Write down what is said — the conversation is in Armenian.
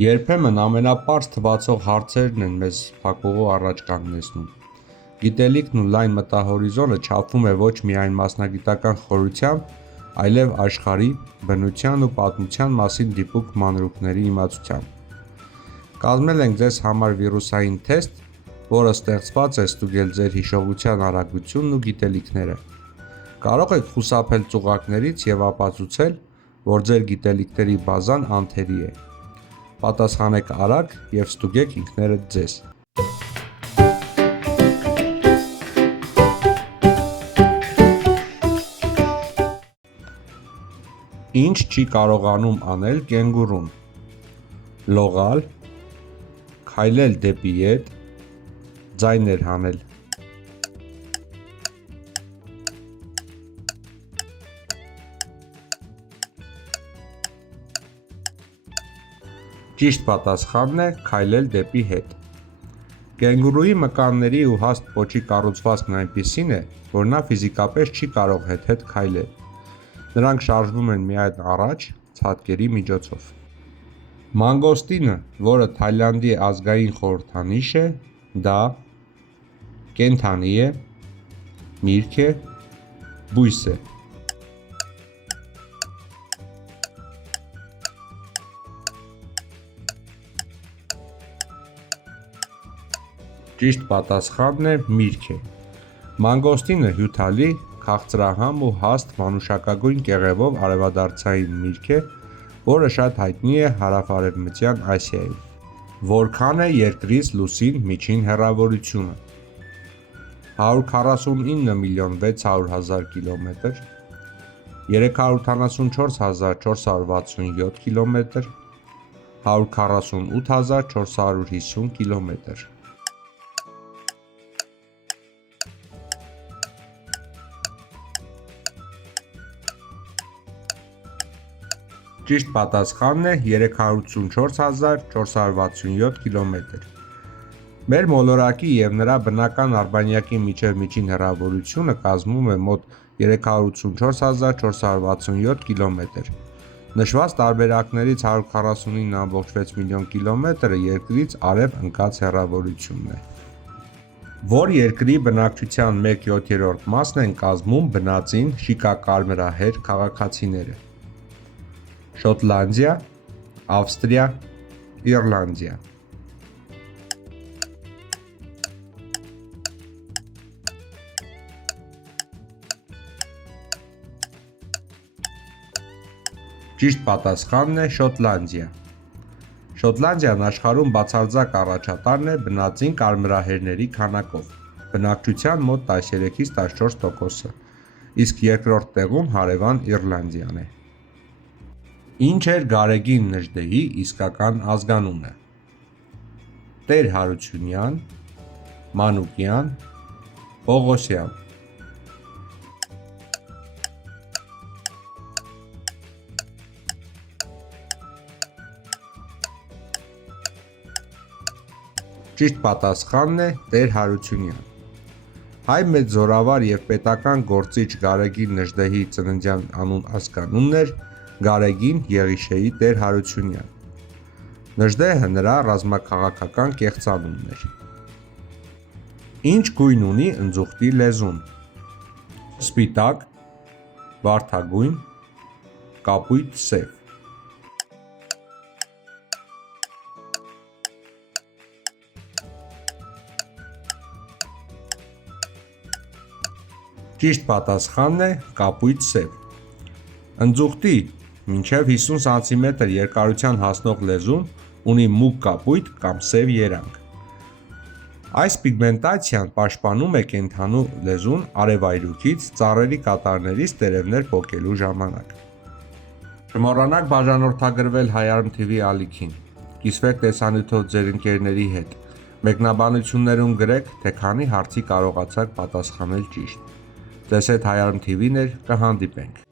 Երբեմն ամենապարզ թվացող հարցերն են մեզ փակուղու առաջ կանգնեցնում։ Գիտելիքն ու լայն մտահորիզոնը չափվում է ոչ միայն մասնագիտական խորությամբ, այլև աշխարհի, բնության ու պատմության մասին դիպուկ մանրուքների իմացությամբ։ Կազմել ենք ձեզ համար վիրուսային թեստ, որը ստեղծված է ստուգել ձեր հիշողության արագությունն ու գիտելիքները։ Կարող եք խուսափել ծուղակներից և ապացուցել, որ ձեր գիտելիքների բազան անթերի է։ Պատասխանեք արագ և ստուգեք ինքներդ ձեզ։ Ինչ չի կարողանում անել կենգուրուն։ Լողալ, քայլել դեպի ետ, ձայներ հանել։ Ճիշտ պատասխանն է քայլել դեպի հետ։ Կենգուրուի մկանների ու հաստ պոչի կառուցվածքն այնպիսին է, որ նա ֆիզիկապես չի կարող հետ քայլել։ Նրանք շարժվում են միայն առաջ, ցատկերի միջոցով։ Մանգոստինը, որը Թայլանդի ազգային խորհրդանիշ է, դա կենդանի է, միրգ է, բույս է։ Ճիշտ պատասխանն է միրգ է։ Մանգոստինը հյութալի, քաղցրահամ ու հաստ մանուշակագույն կեղևով արևադարձային միրգ է, որը շատ հայտնի է հարավ-արևմտյան Ասիայում։ Որքան է երկրից լուսին միջին հեռավորությունը։ 149 միլիոն 600 հազար կիլոմետր, 374 467 կիլոմետր, 148 450 կիլոմետր։ Ճիշտ պատասխանն է 384 467 կիլոմետր։ Մեր մոլորակի և նրա բնական արբանյակի միջև միջին հեռավորությունը կազմում է մոտ 384 467 կիլոմետր։ Նշված տարբերակներից 149,6 միլիոն կիլոմետրը երկրից արև ընկած հեռավորությունն է։ Որ երկրի բնակչության 1/7 մասն են կազմում բնածին շիկակարմրահեր քաղաքացիները։ Շոտլանդիա, Ավստրիա, Իռլանդիա։ Ճիշտ պատասխանն է Շոտլանդիա։ Շոտլանդիան աշխարհում բացարձակ առաջատարն է բնածին կարմրահերների քանակով, բնակչության մոտ 13-ից 14%, իսկ երկրորդ տեղում հարևան Իռլանդիան է։ Ինչ էր Գարեգին Նժդեհի իսկական ազգանունը։ Տեր Հարությունյան, Մանուկյան, Պողոսյան։ Ճիշտ պատասխանն է Տեր Հարությունյան։ Հայ մեծ զորավար և պետական գործիչ Գարեգին Նժդեհի ծննդյան անուն ազգանունն էր Գարեգին Եղիշեի Տեր Հարությունյան։ Նժդեհը նրա ռազմաքաղաքական կեղծանունն էր։ Ինչ գույն ունի ընձուղտի լեզուն։ Սպիտակ, վարդագույն, կապույտ սև։ Ճիշտ պատասխանն է կապույտ սև։ Ընձուղտի մինչև 50 սանտիմետր երկարության հասնող լեզուն ունի մուգ կապույտ կամ սև երանգ։ Այս պիգմենտացիան պաշտպանում է կենդանու լեզուն արևայրուքից, ծառերի կատարներից տերևներ պոկելու ժամանակ։ Չմոռանաք բաժանորդագրվել Հայարմ TV ալիքին։ Կիսվեք տեսանյութով ձեր ընկերների հետ։ Մեկնաբանություններում գրեք, թե քանի հարցի կարողացաք պատասխանել ճիշտ։ Ձեզ հետ Հայարմ TV-ն էր, կհանդիպենք։